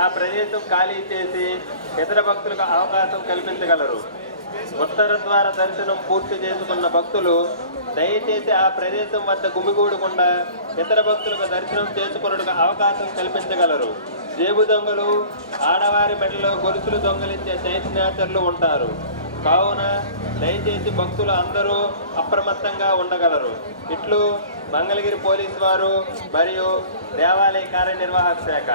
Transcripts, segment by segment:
ఆ ప్రదేశం ఖాళీ చేసి ఇతర భక్తులకు అవకాశం కల్పించగలరు. ఉత్తర ద్వార దర్శనం పూర్తి చేసుకున్న భక్తులు దయచేసి ఆ ప్రదేశం వద్ద గుమిగూడకుండా ఇతర భక్తులకు దర్శనం చేసుకున్నట్టుగా అవకాశం కల్పించగలరు. జేబు దొంగలు, ఆడవారి మెడలో గొలుసులు దొంగలించే చైతన్యాచరులు ఉంటారు. కావున దయచేసి భక్తులు అందరూ అప్రమత్తంగా ఉండగలరు. ఇట్లు మంగళగిరి పోలీసు వారు మరియు దేవాలయ కార్యనిర్వాహక శాఖ.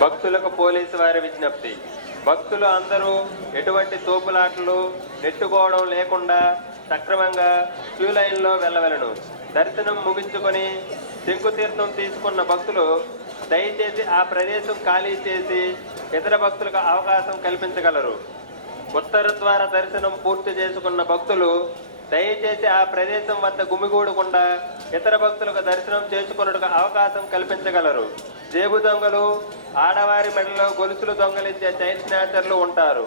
భక్తులకు పోలీసు వారి విజ్ఞప్తి. భక్తులు అందరూ ఎటువంటి తోపులాటలు నెట్టుకోవడం లేకుండా సక్రమంగా క్యూ లైన్లో వెళ్ళవలను. దర్శనం ముగించుకొని శంకుతీర్థం తీసుకున్న భక్తులు దయచేసి ఆ ప్రదేశం ఖాళీ చేసి ఇతర భక్తులకు అవకాశం కల్పించగలరు. ఉత్తర ద్వార దర్శనం పూర్తి చేసుకున్న భక్తులు దయచేసి ఆ ప్రదేశం వద్ద గుమిగూడకుండా ఇతర భక్తులకు దర్శనం చేసుకున్నట్టుగా అవకాశం కల్పించగలరు. జేబు దొంగలు, ఆడవారి మెడలో గొలుసులు దొంగలించే చైతన్యాచరులు ఉంటారు.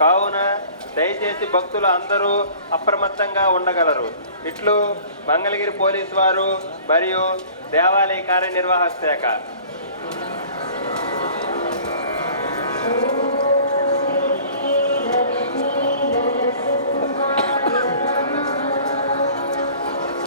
కావున దయచేసి భక్తులు అందరూ అప్రమత్తంగా ఉండగలరు. ఇట్లు మంగళగిరి పోలీసు వారు మరియు దేవాలయ కార్యనిర్వాహక శాఖ.